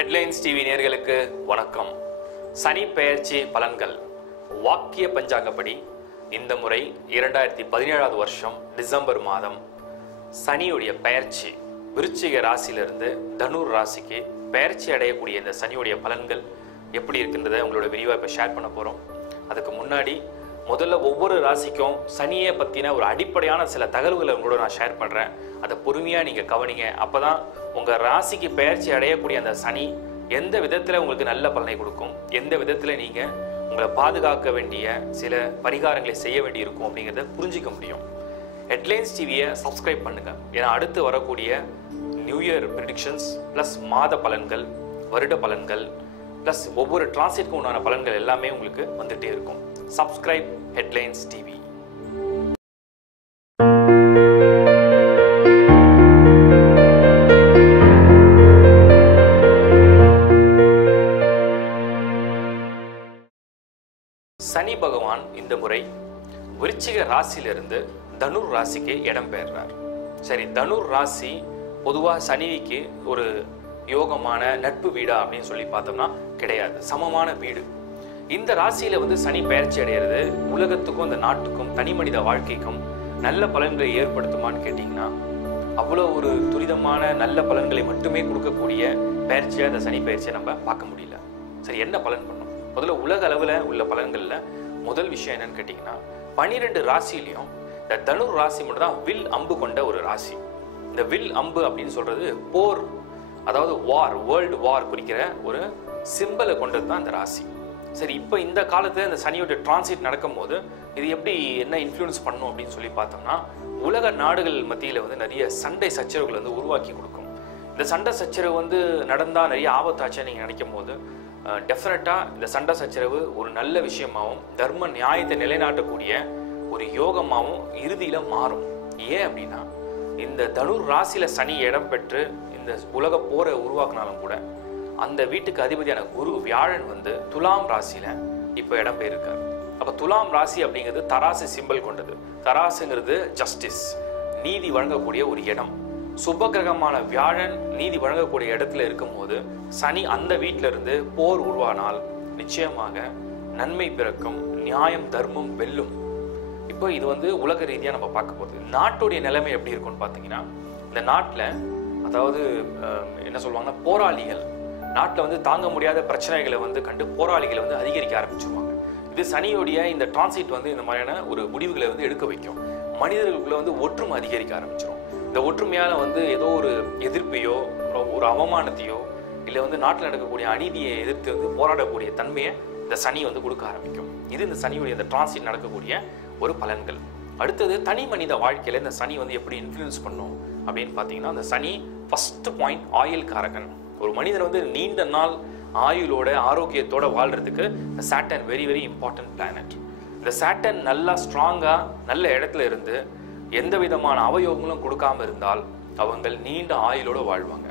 Headlines TV நேயர்களுக்கு வணக்கம். சனி பெயர்ச்சி பலன்கள் வாக்கிய பஞ்சாங்கப்படி இந்த முறை 2017 வருஷம் டிசம்பர் மாதம் சனியுடைய பெயர்ச்சி விருச்சிக ராசியிலிருந்து தனுர் ராசிக்கு பெயர்ச்சி அடையக்கூடிய இந்த சனியுடைய பலன்கள் எப்படி இருக்கின்றதை உங்களோட விரிவாக இப்போ ஷேர் பண்ண போகிறோம். அதுக்கு முன்னாடி முதல்ல ஒவ்வொரு ராசிக்கும் சனியை பற்றின ஒரு அடிப்படையான சில தகவல்களை உங்களோட நான் ஷேர் பண்ணுறேன். அதை பொறுமையாக நீங்கள் கவனிங்க. அப்போ தான் உங்கள் ராசிக்கு பெயர்ச்சி அடையக்கூடிய அந்த சனி எந்த விதத்தில் உங்களுக்கு நல்ல பலனை கொடுக்கும், எந்த விதத்தில் நீங்கள் உங்களை பாதுகாக்க வேண்டிய சில பரிகாரங்களை செய்ய வேண்டி இருக்கும் அப்படிங்கிறத புரிஞ்சிக்க முடியும். ஹெட்லைன்ஸ் டிவியை சப்ஸ்கிரைப் பண்ணுங்கள். ஏன்னா அடுத்து வரக்கூடிய நியூ இயர் ப்ரிடிக்ஷன்ஸ் ப்ளஸ் மாத பலன்கள், வருட பலன்கள் ப்ளஸ் ஒவ்வொரு டிரான்சிட்க்கும் உண்டான பலன்கள் எல்லாமே உங்களுக்கு வந்துகிட்டே இருக்கும். Subscribe headlines TV. சனி பகவான் இந்த முறை விருச்சிக ராசியிலிருந்து தனுர் ராசிக்கு இடம் பெயர்றார். சரி, தனுர் ராசி பொதுவாக சனிக்கு ஒரு யோகமான நட்பு வீடா அப்படின்னு சொல்லி பார்த்தோம்னா கிடையாது, சமமான வீடு. இந்த ராசியில சனி பெயர்ச்சி அடைகிறது உலகத்துக்கும் இந்த நாட்டுக்கும் தனி மனித வாழ்க்கைக்கும் நல்ல பலன்களை ஏற்படுத்துமான்னு கேட்டீங்கன்னா அவ்வளோ ஒரு துரிதமான நல்ல பலன்களை மட்டுமே கொடுக்கக்கூடிய பெயர்ச்சியா இந்த சனி பெயர்ச்சியை நம்ம பார்க்க முடியல. சரி, என்ன பலன் பண்ணும்? முதல்ல உலக அளவில் உள்ள பலன்கள்ல முதல் விஷயம் என்னன்னு கேட்டீங்கன்னா 12 ராசியிலையும் இந்த தனுர் ராசி மட்டும் தான் வில் அம்பு கொண்ட ஒரு ராசி. இந்த வில் அம்பு அப்படின்னு சொல்றது போர், அதாவது வார், வேர்ல்டு வார் குறிக்கிற ஒரு சிம்பலை கொண்டது தான் இந்த ராசி. சரி, இப்போ இந்த காலத்துல இந்த சனியோட டிரான்சிட் நடக்கும் போது இது எப்படி என்ன இன்ஃப்ளூயன்ஸ் பண்ணும் அப்படின்னு சொல்லி பார்த்தோம்னா உலக நாடுகள் மத்தியில நிறைய சண்டை சச்சரவுகள் உருவாக்கி கொடுக்கும். இந்த சண்டை சச்சரவு நடந்தா நிறைய ஆபத்தாச்சுன்னு நீங்க நினைக்கும் போது டெஃபினட்டா இந்த சண்டை சச்சரவு ஒரு நல்ல விஷயமாகவும் தர்ம நியாயத்தை நிலைநாட்டக்கூடிய ஒரு யோகமாகவும் இறுதியில மாறும். ஏன் அப்படின்னா இந்த தனுர் ராசியில சனி இடம் பெற்று இந்த உலக போரை உருவாக்குனாலும் கூட அந்த வீட்டுக்கு அதிபதியான குரு வியாழன் துலாம் ராசியில இப்ப இடம் பெயர்க்கார். அப்ப துலாம் ராசி அப்படிங்கிறது தராசு சிம்பல் கொண்டது. தராசுங்கிறது ஜஸ்டிஸ், நீதி வழங்கக்கூடிய ஒரு இடம். சுப கிரகமான வியாழன் நீதி வழங்கக்கூடிய இடத்துல இருக்கும் போது சனி அந்த வீட்டில இருந்து போர் உருவானால் நிச்சயமாக நன்மை பிறக்கும், நியாயம் தர்மம் வெல்லும். இப்போ இது உலக ரீதியா நம்ம பார்க்க போகுது. நாட்டுடைய நிலைமை எப்படி இருக்கும்னு பார்த்தீங்கன்னா இந்த நாட்டில் அதாவது என்ன சொல்லுவாங்கன்னா போராளிகள் நாட்டில் தாங்க முடியாத பிரச்சனைகளை கண்டு போராளிகளை அதிகரிக்க ஆரம்பிச்சிருவாங்க. இது சனியோடைய இந்த டிரான்சிட் இந்த மாதிரியான ஒரு முடிவுகளை எடுக்க வைக்கும். மனிதர்களுக்குள்ள ஒற்றுமை அதிகரிக்க ஆரம்பிச்சிடும். இந்த ஒற்றுமையால ஏதோ ஒரு எதிர்ப்பையோ ஒரு அவமானத்தையோ இல்லை நாட்டில் நடக்கக்கூடிய அநீதியை எதிர்த்து போராடக்கூடிய தன்மையை இந்த சனி கொடுக்க ஆரம்பிக்கும். இது இந்த சனியுடைய இந்த டிரான்சிட் நடக்கக்கூடிய ஒரு பலன்கள். அடுத்தது தனி மனித வாழ்க்கையில இந்த சனி எப்படி இன்ஃப்ளூயன்ஸ் பண்ணும் அப்படின்னு பார்த்தீங்கன்னா இந்த சனி ஃபர்ஸ்ட் பாயிண்ட் ஆயுள் காரகன். ஒரு மனிதன் நீண்ட நாள் ஆயுளோட ஆரோக்கியத்தோட வாழ்றதுக்கு இந்த Saturn very very important planet. இந்த சாட்டர்ன் நல்லா ஸ்ட்ராங்கா நல்ல இடத்துல இருந்து எந்த விதமான அவயோகங்களும் கொடுக்காம இருந்தால் அவங்க நீண்ட ஆயுளோட வாழ்வாங்க.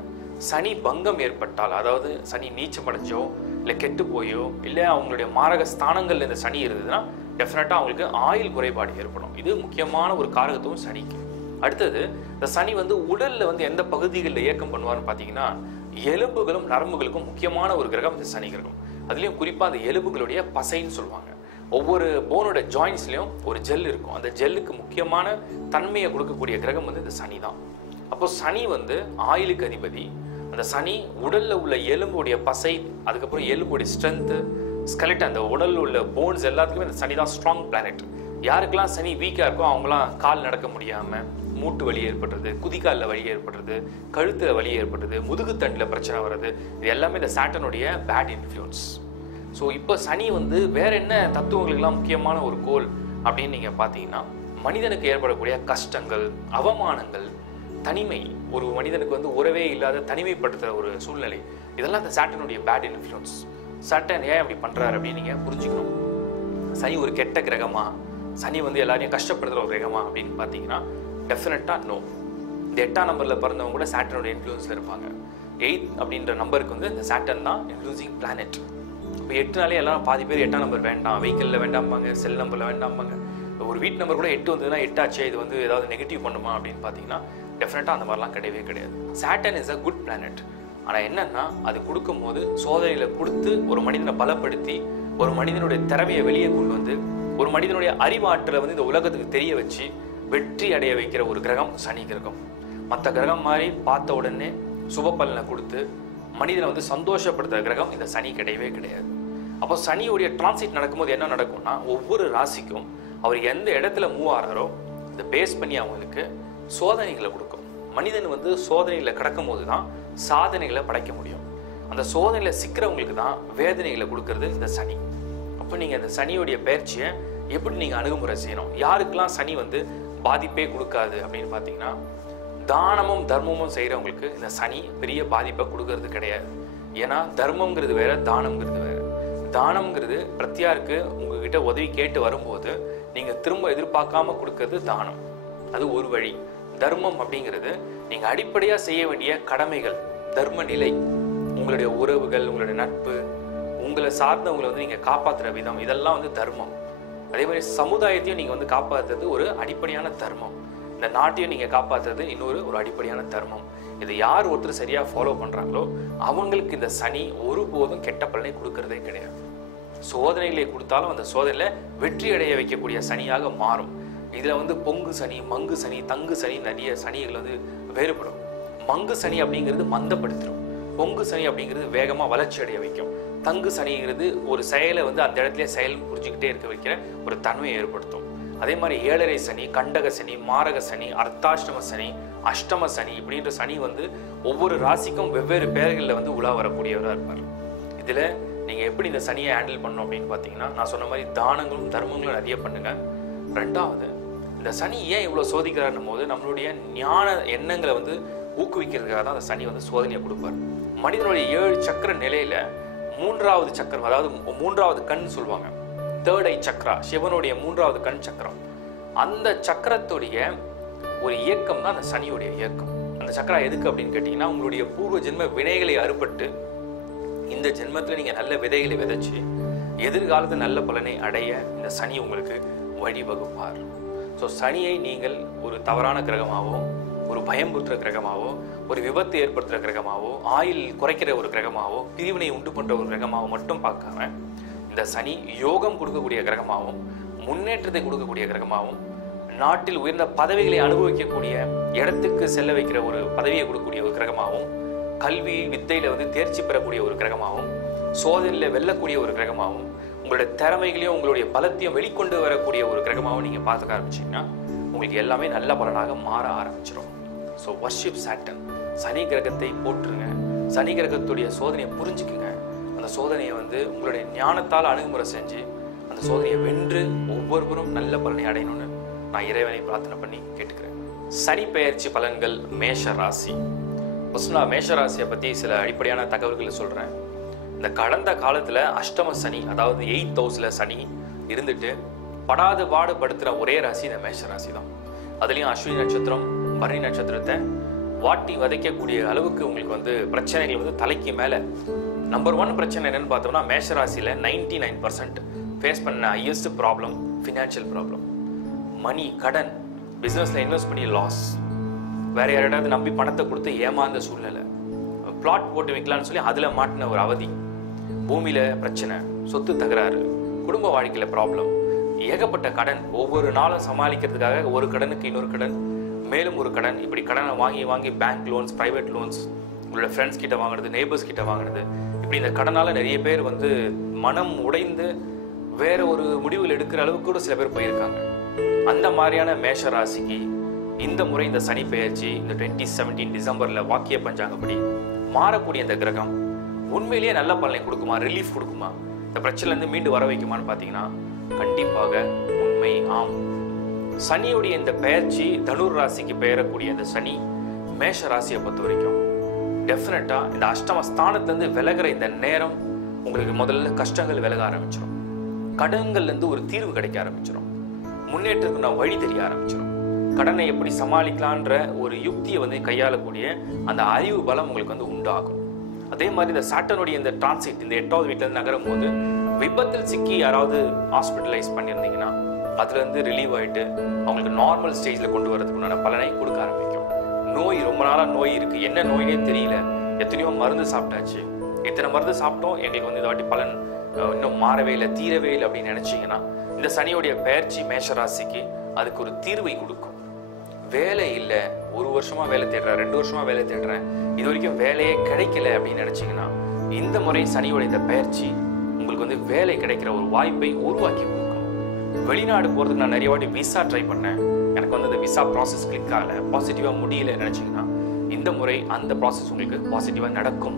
சனி பங்கம் ஏற்பட்டால், அதாவது சனி நீச்சமடைஞ்சோ இல்லை கெட்டு போயோ இல்லை அவங்களுடைய மாரக ஸ்தானங்கள்ல இந்த சனி இருந்ததுன்னா டெஃபினட்டா அவங்களுக்கு ஆயுள் குறைபாடு ஏற்படும். இது முக்கியமான ஒரு காரகத்துவம் சனிக்கு. அடுத்தது இந்த சனி உடல்ல எந்த பகுதிகளில் இயக்கம் பண்ணுவார்னு பார்த்தீங்கன்னா எலும்புகளும் நரம்புகளுக்கும் முக்கியமான ஒரு கிரகம் இந்த சனி கிரகம். அதுலயும் குறிப்பா அந்த எலும்புகளுடைய பசைன்னு சொல்லுவாங்க. ஒவ்வொரு போனோட ஜாயின்ஸ்லயும் ஒரு ஜெல் இருக்கும். அந்த ஜெல்லுக்கு முக்கியமான தன்மையை கொடுக்கக்கூடிய கிரகம் இந்த சனி தான். அப்போ சனி ஆயுளுக்கு அதிபதி. அந்த சனி உடல்ல உள்ள எலும்புடைய பசை, அதுக்கப்புறம் எலும்புடைய ஸ்ட்ரென்த், ஸ்கெலட், அந்த உடல்ல உள்ள போன்ஸ் எல்லாத்துக்குமே இந்த சனி தான் ஸ்ட்ராங் பிளானட். யாருக்கெல்லாம் சனி வீக்கா இருக்கோ அவங்களாம் கால் நடக்க முடியாம மூட்டு வலி ஏற்படுறது, குதிக்காலில் வலி ஏற்படுறது, கழுத்துல வலி ஏற்படுறது, முதுகுத்தண்டில் பிரச்சனை வர்றது, இது எல்லாமே இந்த சாட்டனுடைய பேட் இன்ஃப்ளூயன்ஸ். ஸோ இப்போ சனி வேற என்ன தத்துவங்களுக்கெல்லாம் முக்கியமான ஒரு கோல் அப்படின்னு நீங்க பார்த்தீங்கன்னா மனிதனுக்கு ஏற்படக்கூடிய கஷ்டங்கள், அவமானங்கள், தனிமை, ஒரு மனிதனுக்கு உறவே இல்லாத தனிமைப்படுத்துற ஒரு சூழ்நிலை, இதெல்லாம் இந்த சாட்டனுடைய பேட் இன்ஃப்ளூயன்ஸ். சாட்டன் ஏன் அப்படி பண்றாரு அப்படின்னு நீங்க புரிஞ்சுக்கணும். சனி ஒரு கெட்ட கிரகமா, சனி எல்லாரையும் கஷ்டப்படுத்துற ஒரு கிரகமா அப்படின்னு பார்த்தீங்கன்னா டெஃபினட்டா நோ. இந்த 8ஆம் நம்பர்ல பிறந்தவங்க கூட சாட்டனோட இன்ஃப்ளூயன்ஸ்ல இருப்பாங்க. 8 அப்படின்ற நம்பருக்கு இந்த சாட்டன் தான் இன்ஃப்ளூயன்சிங் பிளானட். இப்போ 8நாலே எல்லாம் பாதி பேர் 8ஆம் நம்பர் வேண்டாம், வெஹிக்கிளில் வேண்டாம்பாங்க, செல் நம்பர்ல வேண்டாம்பாங்க. ஒரு வீட்டு நம்பர் கூட 8 வந்ததுன்னா 8 ஆச்சு, இது ஏதாவது நெகட்டிவ் பண்ணுமா அப்படின்னு பார்த்தீங்கன்னா டெஃபினட்டா அந்த மாதிரிலாம் கிடையவே கிடையாது. Saturn is a good planet. ஆனால் என்னன்னா அது கொடுக்கும்போது சோதனையில கொடுத்து ஒரு மனிதனை பலப்படுத்தி ஒரு மனிதனுடைய திறமையை வெளியே கொண்டு வந்து ஒரு மனிதனுடைய அறிவாற்றலை வந்து இந்த உலகத்துக்கு தெரிய வச்சு வெற்றி அடைய வைக்கிற ஒரு கிரகம் சனி கிரகம். மற்ற கிரகம் மாதிரி பார்த்த உடனே சுப பலனை கொடுத்து மனிதனை வந்து சந்தோஷப்படுத்துகிற கிரகம் இந்த சனி கிடையவே கிடையாது. அப்போ சனியுடைய டிரான்சிட் நடக்கும்போது என்ன நடக்கும்னா ஒவ்வொரு ராசிக்கும் அவர் எந்த இடத்துல மூவ் ஆகிறாரோ இதை பேஸ் பண்ணி அவங்களுக்கு சோதனைகளை கொடுக்கும். மனிதன் வந்து சோதனைகளை கடக்கும் போது தான் சாதனைகளை படைக்க முடியும். அந்த சோதனையில் சிக்கிறவங்களுக்கு தான் வேதனைகளை கொடுக்கறது இந்த சனி. அப்போ நீங்கள் இந்த சனியுடைய பயிற்சியை எப்படி நீங்கள் அணுகுமுறை செய்யணும்? யாருக்கெல்லாம் சனி வந்து பாதிப்பே கொடுக்காது அப்படின்னு பார்த்தீங்கன்னா தானமும் தர்மமும் செய்கிறவங்களுக்கு இந்த சனி பெரிய பாதிப்பை கொடுக்கறது கிடையாது. ஏன்னா தர்மங்கிறது வேற, தானம்ங்கிறது வேற. தானம்ங்கிறது பிரத்தியாருக்கு உங்ககிட்ட உதவி கேட்டு வரும்போது நீங்கள் திரும்ப எதிர்பார்க்காம கொடுக்கறது தானம். அது ஒரு வழி. தர்மம் அப்படிங்கிறது நீங்கள் அடிப்படையாக செய்ய வேண்டிய கடமைகள், தர்ம நிலை, உங்களுடைய உறவுகள், உங்களுடைய நட்பு, உங்களை சார்ந்தவங்களை வந்து நீங்கள் காப்பாற்றுற விதம், இதெல்லாம் வந்து தர்மம். அதே மாதிரி சமுதாயத்தையும் நீங்கள் வந்து காப்பாற்றுறது ஒரு அடிப்படையான தர்மம். இந்த நாட்டையும் நீங்கள் காப்பாற்றுறது ஒரு அடிப்படையான தர்மம். இதை யார் ஒருத்தர் சரியாக ஃபாலோ பண்ணுறாங்களோ அவங்களுக்கு இந்த சனி ஒருபோதும் கெட்ட பலனை கொடுக்கறதே கிடையாது. சோதனைகளை கொடுத்தாலும் அந்த சோதனையில் வெற்றி அடைய வைக்கக்கூடிய சனியாக மாறும். இதில் வந்து பொங்கு சனி, மங்கு சனி, தங்கு சனி, நிறைய சனிகள் வந்து வேறுபடும். மங்கு சனி அப்படிங்கிறது மந்தப்படுத்திடும். பொங்கு சனி அப்படிங்கிறது வேகமாக வளர்ச்சி அடைய வைக்கும். தங்கு சனிங்கிறது ஒரு செயலை வந்து அந்த இடத்துல செயல் புரிஞ்சுக்கிட்டே இருக்க வைக்கிற ஒரு தன்மையை ஏற்படுத்தும். அதே மாதிரி ஏழரை சனி, கண்டக சனி, மாரக சனி, அர்த்தாஷ்டம சனி, அஷ்டம சனி இப்படின்ற சனி வந்து ஒவ்வொரு ராசிக்கும் வெவ்வேறு பெயர்களில் வந்து உலா வரக்கூடியவராக இருப்பார். இதில் நீங்கள் எப்படி இந்த சனியை ஹேண்டில் பண்ணணும் அப்படின்னு பார்த்தீங்கன்னா நான் சொன்ன மாதிரி தானங்களும் தர்மங்களும் நிறைய பண்ணுங்க. ரெண்டாவது, இந்த சனி ஏன் இவ்வளோ சோதிக்கிறாருன்னும் போது நம்மளுடைய ஞான எண்ணங்களை வந்து ஊக்குவிக்கிறதுக்காக தான் அந்த சனி வந்து சோதனையை கொடுப்பார். மனிதனுடைய 7 சக்கர நிலையில 3வது சக்கரம், அதாவது 3வது கண் சொல்லுவாங்க, தேர்ட் ஐ சக்கரா, சிவனுடைய 3வது கண் சக்கரம். அந்த சக்கரத்துடைய ஒரு இயக்கம் தான் அந்த சனியுடைய இயக்கம். அந்த சக்கரா எதுக்கு அப்படின்னு கேட்டீங்கன்னா உங்களுடைய பூர்வ ஜென்ம வினைகளை அறுபட்டு இந்த ஜென்மத்தில் நீங்கள் நல்ல விதைகளை விதைச்சு எதிர்காலத்தில் நல்ல பலனை அடைய இந்த சனி உங்களுக்கு வழிவகுப்பார். ஸோ சனியை நீங்கள் ஒரு தவறான கிரகமாகவோ, ஒரு பயம்புற்ற கிரகமாகவோ, ஒரு விபத்து ஏற்படுத்துகிற கிரகமாகவோ, ஆயுள் குறைக்கிற ஒரு கிரகமாகவோ, பிரிவினை உண்டு பண்ணுற ஒரு கிரகமாகவும் மட்டும் பார்க்காம இந்த சனி யோகம் கொடுக்கக்கூடிய கிரகமாகவும், முன்னேற்றத்தை கொடுக்கக்கூடிய கிரகமாகவும், நாட்டில் உயர்ந்த பதவிகளை அனுபவிக்கக்கூடிய இடத்துக்கு செல்ல வைக்கிற ஒரு பதவியை கொடுக்கக்கூடிய ஒரு கிரகமாகவும், கல்வி வித்தையில வந்து தேர்ச்சி பெறக்கூடிய ஒரு கிரகமாகவும், சோதனையில் வெல்லக்கூடிய ஒரு கிரகமாகவும், உங்களுடைய திறமைகளையும் உங்களுடைய பலத்தையும் வெளிக்கொண்டு வரக்கூடிய ஒரு கிரகமாகவும் நீங்கள் பார்த்துக்க ஆரம்பிச்சிங்கன்னா உங்களுக்கு எல்லாமே நல்ல பலனாக மாற ஆரம்பிச்சிடும். ஸோ வர்ஷிப் சாட்டன், சனி கிரகத்தை போற்றுங்க. சனி கிரகத்துடைய சோதனையை புரிஞ்சுக்குங்க. அந்த சோதனையை வந்து உங்களுடைய ஞானத்தால் அணுகுமுறை செஞ்சு அந்த சோதனையை வென்று ஒவ்வொருவரும் நல்ல பலனை அடையணும்னு நான் இறைவனை பிரார்த்தனை பண்ணி கேட்டுக்கிறேன். சனி பெயர்ச்சி பலன்கள் மேஷ ராசி. ஃபர்ஸ்ட் நான் மேஷ ராசியை பற்றி சில அடிப்படையான தகவல்களை சொல்கிறேன். இந்த கடந்த காலத்தில் அஷ்டம சனி, அதாவது 8th ஹவுஸில் சனி இருந்துட்டு படாத பாடுபடுத்துகிற ஒரே ராசி இந்த மேஷ ராசி தான். அதுலேயும் அஸ்வினி நட்சத்திரம், பரணி நட்சத்திரத்தை வாட்டி வதைக்கக்கூடிய அளவுக்கு உங்களுக்கு வந்து பிரச்சனைகள் வந்து தலைக்கு மேலே. நம்பர் 1 பிரச்சனை என்னன்னு பார்த்தோம்னா மேஷ ராசியில் 99% ஃபேஸ் பண்ண ஹையஸ்ட் ப்ராப்ளம் ஃபினான்ஷியல் ப்ராப்ளம். மணி, கடன், பிஸ்னஸில் இன்வெஸ்ட் பண்ணி லாஸ், வேற யாராவது நம்பி பணத்தை கொடுத்து ஏமாந்த சூழ்நிலை, பிளாட் போட்டு வைக்கலான்னு சொல்லி அதில் மாட்டின ஒரு அவதி, பூமியில் பிரச்சனை, சொத்து தகராறு, குடும்ப வாழ்க்கையில் ப்ராப்ளம், ஏகப்பட்ட கடன், ஒவ்வொரு நாளும் சமாளிக்கிறதுக்காக ஒரு கடனுக்கு இன்னொரு கடன், மேலும் ஒரு கடன், இப்படி கடனை வாங்கி வாங்கி பேங்க் லோன்ஸ், ப்ரைவேட் லோன்ஸ், உங்களோட ஃப்ரெண்ட்ஸ் கிட்ட வாங்குறது, நெய்பர்ஸ் கிட்ட வாங்குறது, இப்படி இந்த கடனால் நிறைய பேர் வந்து மனம் உடைந்து வேற ஒரு முடிவுகள் எடுக்கிற அளவுக்கு கூட சில பேர் போயிருக்காங்க. அந்த மாதிரியான மேஷ ராசிக்கு இந்த முறை இந்த சனி பெயர்ச்சி இந்த 2017 டிசம்பரில் வாக்கிய பஞ்சாங்கப்படி மாறக்கூடிய இந்த கிரகம் உண்மையிலேயே நல்ல பலனை கொடுக்குமா, ரிலீஃப் கொடுக்குமா, இந்த பிரச்சனைலேருந்து மீண்டு வர வைக்குமான்னு பார்த்தீங்கன்னா கண்டிப்பாக உண்மை ஆம். சனியுடைய இந்த பெயர்ச்சி தனுர் ராசிக்கு பெயரக்கூடிய இந்த சனி மேஷ ராசியை பொறுத்த வரைக்கும் டெஃபினட்டாக இந்த அஷ்டம ஸ்தானத்துலேருந்து விலகிற இந்த நேரம் உங்களுக்கு முதல்ல கஷ்டங்கள் விலக ஆரம்பிச்சிடும், கடன்கள்லேருந்து ஒரு தீர்வு கிடைக்க ஆரம்பிச்சிடும், முன்னேற்றத்துக்கு நான் வழி தெரிய ஆரம்பிச்சிடும், கடனை எப்படி சமாளிக்கலான்ற ஒரு யுக்தியை வந்து கையாளக்கூடிய அந்த அறிவு பலம் உங்களுக்கு வந்து உண்டாகும். அதே மாதிரி இந்த சாட்டனுடைய இந்த டிரான்சிட் இந்த 8வது வீட்டிலேருந்து நகரும் போது விபத்தில் சிக்கி யாராவது ஹாஸ்பிட்டலைஸ் பண்ணியிருந்தீங்கன்னா அதுலேருந்து ரிலீவ் ஆகிட்டு அவங்களுக்கு நார்மல் ஸ்டேஜில் கொண்டு வரதுக்குண்டான பலனை கொடுக்க ஆரம்பிக்கும். நோய், ரொம்ப நாளாக நோய் இருக்குது, என்ன நோயினே தெரியல, எத்தனையோ மருந்து சாப்பிட்டாச்சு, இத்தனை மருந்து சாப்பிட்டோம், எங்களுக்கு வந்து இந்த வாட்டி பலன் இன்னும் மாறவே இல்லை, தீரவே இல்லை அப்படின்னு நினைச்சீங்கன்னா இந்த சனியோடைய பெயர்ச்சி மேஷராசிக்கு அதுக்கு ஒரு தீர்வை கொடுக்கும். வேலை இல்லை, 1 வருஷமா வேலை தேடுறேன், 2 வருஷமா வேலை தேடுறேன், இது வரைக்கும் வேலையே கிடைக்கல அப்படின்னு நினைச்சீங்கன்னா இந்த முறை சனியோட இந்த பெயர்ச்சி உங்களுக்கு வந்து வேலை கிடைக்கிற ஒரு வாய்ப்பை உருவாக்கி கொடுக்கும். வெளிநாடு போறதுக்கு நான் நிறைய வாட்டி விசா ட்ரை பண்ணேன், எனக்கு வந்து அந்த விசா ப்ராசஸ் கிளிக் ஆகல, பாசிட்டிவா முடியல நினைச்சீங்கன்னா இந்த முறை அந்த ப்ராசஸ் உங்களுக்கு பாசிட்டிவா நடக்கும்.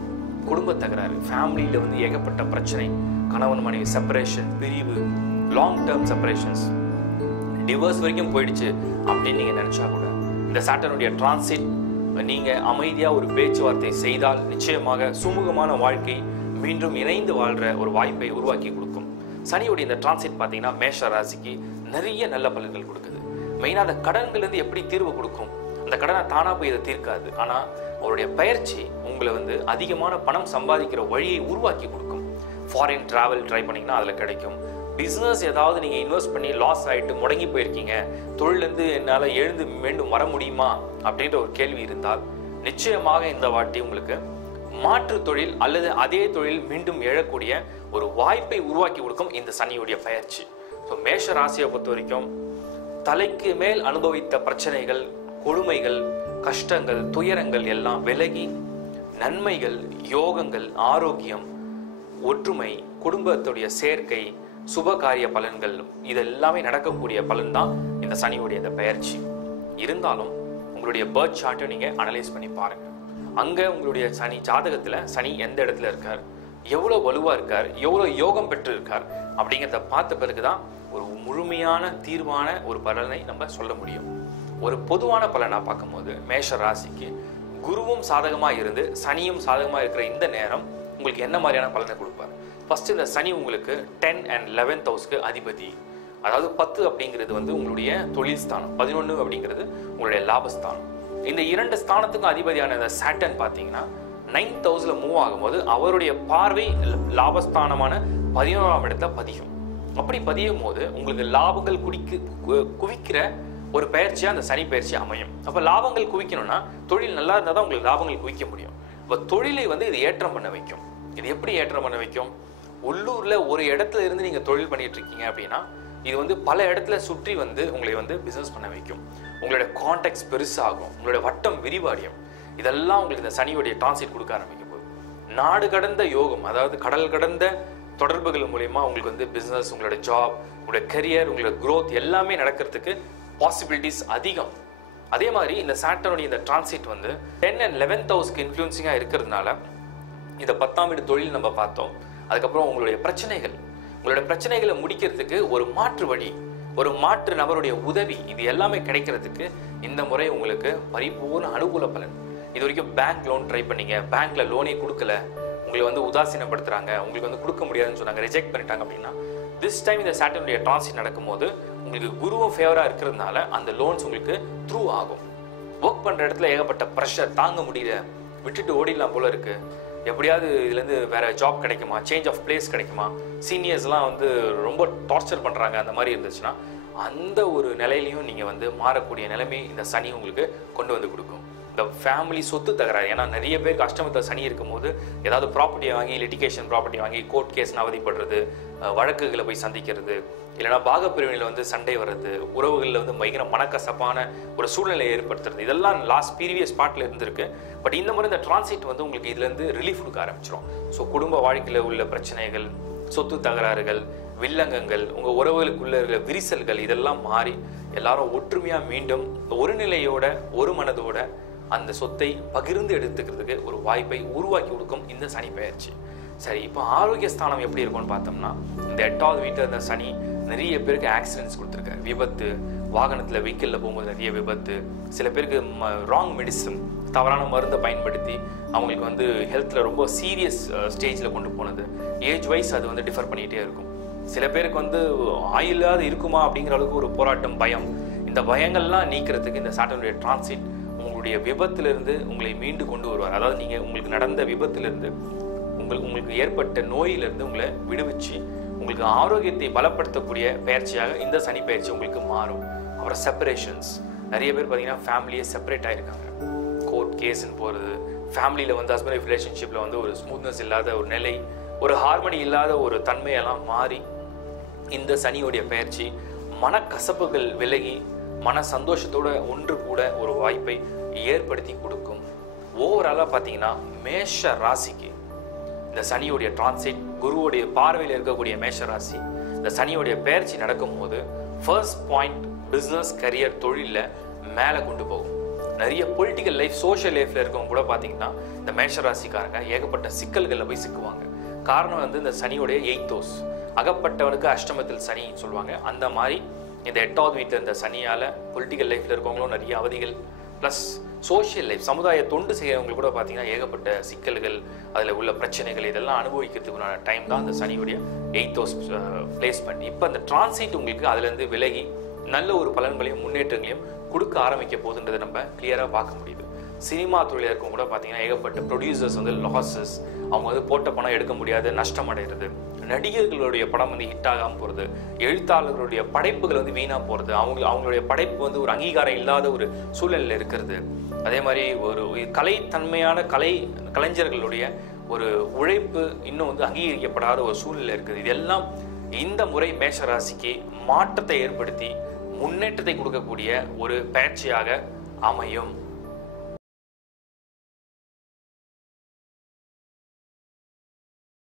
குடும்ப தகராறு, ஃபேமிலியில வந்து ஏகப்பட்ட பிரச்சனை, கணவன் மனைவி செப்பரேஷன், பிரிவு, லாங் டேர்ம் செப்பரேஷன்ஸ், டிவோர்ஸ் வரைக்கும் போயிடுச்சு அப்படின்னு நீங்க நினைச்சா கூட இந்த சாட்டர்னுடைய டிரான்சிட் நீங்க அமைதியா ஒரு பேச்சுவார்த்தை செய்தால் நிச்சயமாக சுமூகமான வாழ்க்கை, மீண்டும் இணைந்து வாழ்ற ஒரு வாய்ப்பை உருவாக்கி கொடுக்கும். சனியோடைய இந்த டிரான்சிட் பார்த்தீங்கன்னா மேஷ ராசிக்கு நிறைய நல்ல பலன்கள் கொடுக்குது. மெயினாக அந்த கடன்கள் இருந்து எப்படி தீர்வு கொடுக்கும், அந்த கடனை தானா போய் இதை தீர்க்காது, ஆனா அவருடைய பயிற்சி உங்களை வந்து அதிகமான பணம் சம்பாதிக்கிற வழியை உருவாக்கி கொடுக்கும். ஃபாரின் டிராவல் ட்ரை பண்ணீங்கன்னா அதுல கிடைக்கும். பிஸ்னஸ் ஏதாவது நீங்க இன்வெஸ்ட் பண்ணி லாஸ் ஆகிட்டு முடங்கி போயிருக்கீங்க, தொழிலிருந்து என்னால் எழுந்து மீண்டும் வர முடியுமா அப்படின்ற ஒரு கேள்வி இருந்தால் நிச்சயமாக இந்த வாட்டி உங்களுக்கு மாற்று தொழில் அல்லது அதே தொழில் மீண்டும் எழக்கூடிய ஒரு வாய்ப்பை உருவாக்கி கொடுக்கும் இந்த சனியுடைய பயிற்சி. ஸோ மேஷ ராசியை பொறுத்த வரைக்கும் தலைக்கு மேல் அனுபவித்த பிரச்சனைகள், கொடுமைகள், கஷ்டங்கள், துயரங்கள் எல்லாம் விலகி நன்மைகள், யோகங்கள், ஆரோக்கியம், ஒற்றுமை, குடும்பத்துடைய சேர்க்கை, சுபகாரிய பலன்கள் இதெல்லாமே நடக்கக்கூடிய பலன் தான் இந்த சனியுடைய இந்த பெயர்ச்சி. இருந்தாலும் உங்களுடைய பர்த் சார்ட்டை நீங்க அனலைஸ் பண்ணி பாருங்க. அங்க உங்களுடைய சனி ஜாதகத்துல சனி எந்த இடத்துல இருக்கார், எவ்வளவு வலுவா இருக்கார், எவ்வளவு யோகம் பெற்று இருக்கார் அப்படிங்கிறத பார்த்த பிறகுதான் ஒரு முழுமையான தீர்வான ஒரு பலனை நம்ம சொல்ல முடியும். ஒரு பொதுவான பலனா பார்க்கும்போது மேஷ ராசிக்கு குருவும் சாதகமா இருந்து சனியும் சாதகமா இருக்கிற இந்த நேரம் உங்களுக்கு என்ன மாதிரியான பலனை கொடுப்பார்? ஃபர்ஸ்ட் இந்த சனி உங்களுக்கு 10 and 11th ஹவுஸ்க்கு அதிபதி. அதாவது 10 அப்படிங்கிறது வந்து உங்களுடைய தொழில் ஸ்தானம், 11 அப்படிங்கிறது உங்களுடைய லாபஸ்தானம். இந்த 2 ஸ்தானத்துக்கும் அதிபதியான இந்த சாட்டர்ன் பார்த்தீங்கன்னா 9th ஹவுஸ்ல மூவ் ஆகும்போது அவருடைய பார்வை லாபஸ்தானமான 11ஆம் இடத்துல பதியும். அப்படி பதியும் போது உங்களுக்கு லாபங்கள் குவிக்கிற ஒரு பயிற்சியா அந்த சனி பயிற்சி அமையும். அப்ப லாபங்கள் குவிக்கணும்னா தொழில் நல்லா இருந்தால் தான் உங்களுக்கு லாபங்கள் குவிக்க முடியும். இப்போ தொழிலை வந்து இது ஏற்றம் பண்ண வைக்கும். இது எப்படி ஏற்றம் பண்ண வைக்கும்? உள்ளூர்ல ஒரு இடத்துல இருந்து நீங்க தொழில் பண்ணிட்டு இருக்கீங்க அப்படின்னா இது வந்து பல இடத்துல சுற்றி வந்து உங்களை வந்து பிசினஸ் பண்ண வைக்கும். உங்களுடைய கான்டாக்ட்ஸ் பெருசாகும், உங்களுடைய வட்டம் விரிவடையும். இதெல்லாம் உங்களுக்கு இந்த சனியுடைய டிரான்சிட் கொடுக்க ஆரம்பிக்கும் போது நாடு கடந்த யோகம், அதாவது கடல் கடந்த தொடர்புகள் மூலமா உங்களுக்கு வந்து பிசினஸ், உங்களோட ஜாப், உங்களுடைய கரியர், உங்களோட growth எல்லாமே நடக்கிறதுக்கு பாசிபிலிட்டிஸ் அதிகம். அதே மாதிரி இந்த சாட்டர்னுடைய இந்த டிரான்சிட் வந்து 10 and 11th ஹவுஸ்க்கு இன்ஃப்ளூயன்சிங்கா இருக்கிறதுனால இந்த 10ஆம் வீடு தொழில் நம்ம பார்த்தோம். அதுக்கப்புறம் உங்களுடைய பிரச்சனைகளை முடிக்கிறதுக்கு ஒரு மாற்று வழி, ஒரு மாற்று நபருடைய உதவி, இது எல்லாமே கிடைக்கிறதுக்கு இந்த முறை உங்களுக்கு பரிபூர்ண அனுகூல பலன். இது வரைக்கும் பேங்க் லோன் ட்ரை பண்ணீங்க, பேங்க்ல லோனே கொடுக்கல, உங்களை வந்து உதாசீனப்படுத்துறாங்க, உங்களுக்கு வந்து கொடுக்க முடியாதுன்னு சொன்னாங்க, ரிஜெக்ட் பண்ணிட்டாங்க அப்படின்னா திஸ் டைம் இந்த சாட்டர்னுடைய டிரான்சிட் நடக்கும்போது உங்களுக்கு குருவும் ஃபேவரா இருக்கிறதுனால அந்த லோன்ஸ் உங்களுக்கு த்ரூ ஆகும். ஒர்க் பண்ற இடத்துல ஏகப்பட்ட ப்ரெஷர் தாங்க முடியல, விட்டுட்டு ஓடிடலாம் போல இருக்கு, எப்படியாவது இதுலேருந்து வேற ஜாப் கிடைக்குமா, சேஞ்ச் ஆஃப் பிளேஸ் கிடைக்குமா, சீனியர்ஸ்லாம் வந்து ரொம்ப டார்ச்சர் பண்ணுறாங்க, அந்த மாதிரி இருந்துச்சுன்னா அந்த ஒரு நிலையிலையும் நீங்கள் வந்து மாறக்கூடிய நிலைமை இந்த சனி உங்களுக்கு கொண்டு வந்து கொடுக்கும். இந்த ஃபேமிலி சொத்து தகராறு, ஏன்னா நிறைய பேருக்கு அஷ்டமத்தில் சனி இருக்கும்போது ஏதாவது ப்ராப்பர்ட்டியை வாங்கி லிட்டிகேஷன் ப்ராப்பர்ட்டி வாங்கி கோர்ட் கேஸ் அவதிப்படுறது, வழக்குகளை போய் சந்திக்கிறது, இல்லைனா பாகப்பிரிவினையில் வந்து சண்டை வர்றது, உறவுகளில் வந்து பயங்கர மனக்கசப்பான ஒரு சூழ்நிலை ஏற்படுத்துறது, இதெல்லாம் லாஸ்ட் ப்ரீவியஸ் பார்ட்டில் இருந்திருக்கு. பட் இந்த மாதிரி இந்த டிரான்சிட் வந்து உங்களுக்கு இதுலேருந்து ரிலீஃப் கொடுக்க ஆரம்பிச்சிடும். ஸோ குடும்ப வாழ்க்கையில் உள்ள பிரச்சனைகள், சொத்து தகராறுகள், வில்லங்கங்கள், உங்கள் உறவுகளுக்குள்ள இருக்கிற விரிசல்கள் இதெல்லாம் மாறி எல்லாரும் ஒற்றுமையாக மீண்டும் ஒரு நிலையோட ஒரு மனதோட அந்த சொத்தை பகிர்ந்து எடுத்துக்கிறதுக்கு ஒரு வாய்ப்பை உருவாக்கி கொடுக்கும் இந்த சனி பெயர்ச்சி. சரி, இப்போ ஆரோக்கிய ஸ்தானம் எப்படி இருக்கும்னு பார்த்தோம்னா இந்த 8வது வீட்டில் இருந்த சனி நிறைய பேருக்கு ஆக்சிடென்ட்ஸ் கொடுத்துருக்காரு, விபத்து, வாகனத்தில் வெஹிக்கிளில் போகும்போது நிறைய விபத்து, சில பேருக்கு ராங் மெடிசன், தவறான மருந்தை பயன்படுத்தி அவங்களுக்கு வந்து ஹெல்த்தில் ரொம்ப சீரியஸ் ஸ்டேஜில் கொண்டு போனது, ஏஜ் வைஸ் அது வந்து டிஃபர் பண்ணிகிட்டே இருக்கும். சில பேருக்கு வந்து ஆயில்லாத இருக்குமா அப்படிங்கிற அளவுக்கு ஒரு போராட்டம், பயம், இந்த பயங்கள்லாம் நீக்கிறதுக்கு இந்த சாட்டர்னுடைய டிரான்சிட் உங்களுடைய விபத்திலிருந்து உங்களை மீண்டு கொண்டு வருவார். அதாவது நீங்கள் உங்களுக்கு நடந்த விபத்திலிருந்து உங்களுக்கு ஏற்பட்ட நோயிலிருந்து உங்களை விடுவிச்சு உங்களுக்கு ஆரோக்கியத்தை பலப்படுத்தக்கூடிய பயிற்சியாக இந்த சனி பயிற்சி உங்களுக்கு மாறும். அப்புறம் செப்பரேஷன்ஸ், நிறைய பேர் பார்த்தீங்கன்னா ஃபேமிலியே செப்பரேட் ஆகிருக்காங்க, கோர்ட் கேஸ்ன்னு போகிறது, ஃபேமிலியில் வந்து ஹஸ்பண்ட் ஒய்ஃப் ரிலேஷன்ஷிப்பில் வந்து ஒரு ஸ்மூத்னஸ் இல்லாத ஒரு நிலை, ஒரு ஹார்மனி இல்லாத ஒரு தன்மையெல்லாம் மாறி இந்த சனியோடைய பெயர்ச்சி மனக்கசப்புகள் விலகி மன சந்தோஷத்தோட ஒன்று கூட ஒரு வாய்ப்பை ஏற்படுத்தி கொடுக்கும். ஓவராலாக பார்த்தீங்கன்னா மேஷ ராசிக்கு இந்த சனியோடைய டிரான்சிட், குருவோடைய பார்வையில் இருக்கக்கூடிய மேஷ ராசி இந்த சனியோடைய பெயர்ச்சி நடக்கும்போது ஃபர்ஸ்ட் பாயிண்ட் பிஸ்னஸ், கரியர், தொழிலில் மேலே கொண்டு போகும். நிறைய பொலிட்டிக்கல் லைஃப், சோஷியல் லைஃப்ல இருக்கவங்க கூட பார்த்தீங்கன்னா இந்த மேஷராசிக்காரங்க ஏகப்பட்ட சிக்கல்களில் போய் சிக்குவாங்க. காரணம் வந்து இந்த சனியோடைய 8th house, அகப்பட்டவனுக்கு அஷ்டமத்தில் சனி சொல்லுவாங்க. அந்த மாதிரி இந்த 8வது வீட்டில் இந்த சனியால் பொலிட்டிக்கல் லைஃப்ல இருக்கவங்களும் நிறைய அவதிகள், ப்ளஸ் சோஷியல் லைஃப், சமுதாய தொண்டு செய்கிறவங்க கூட பார்த்தீங்கன்னா ஏகப்பட்ட சிக்கல்கள், அதில் உள்ள பிரச்சனைகள் இதெல்லாம் அனுபவிக்கிறதுக்குண்டான டைம் தான் இந்த சனியுடைய 8th house பிளேஸ்மெண்ட். இப்போ அந்த டிரான்சிட் உங்களுக்கு அதுலேருந்து விலகி நல்ல ஒரு பலன்களையும் முன்னேற்றங்களையும் கொடுக்க ஆரம்பிக்க போகுதுன்றதை நம்ம கிளியராக பார்க்க முடியுது. சினிமா தொழில் இருக்கவங்க கூட பார்த்தீங்கன்னா ஏகப்பட்ட ப்ரொடியூசர்ஸ் வந்து லாஸஸ், அவங்க வந்து போட்ட பணம் எடுக்க முடியாது, நஷ்டம் அடைகிறது. நடிகர்களுடைய படம் வந்து ஹிட் ஆகாமல் போகிறது, எழுத்தாளர்களுடைய படைப்புகள் வந்து வீணாக போகிறது, அவங்களுடைய படைப்பு வந்து ஒரு அங்கீகாரம் இல்லாத ஒரு சூழலில் இருக்கிறது. அதே மாதிரி ஒரு கலைத்தன்மையான கலைஞர்களுடைய ஒரு உழைப்பு இன்னும் வந்து அங்கீகரிக்கப்படாத ஒரு சூழ்நிலை இருக்குது. இதெல்லாம் இந்த முறை மேஷராசிக்கு மாற்றத்தை ஏற்படுத்தி முன்னேற்றத்தை கொடுக்கக்கூடிய ஒரு பயிற்சியாக அமையும்.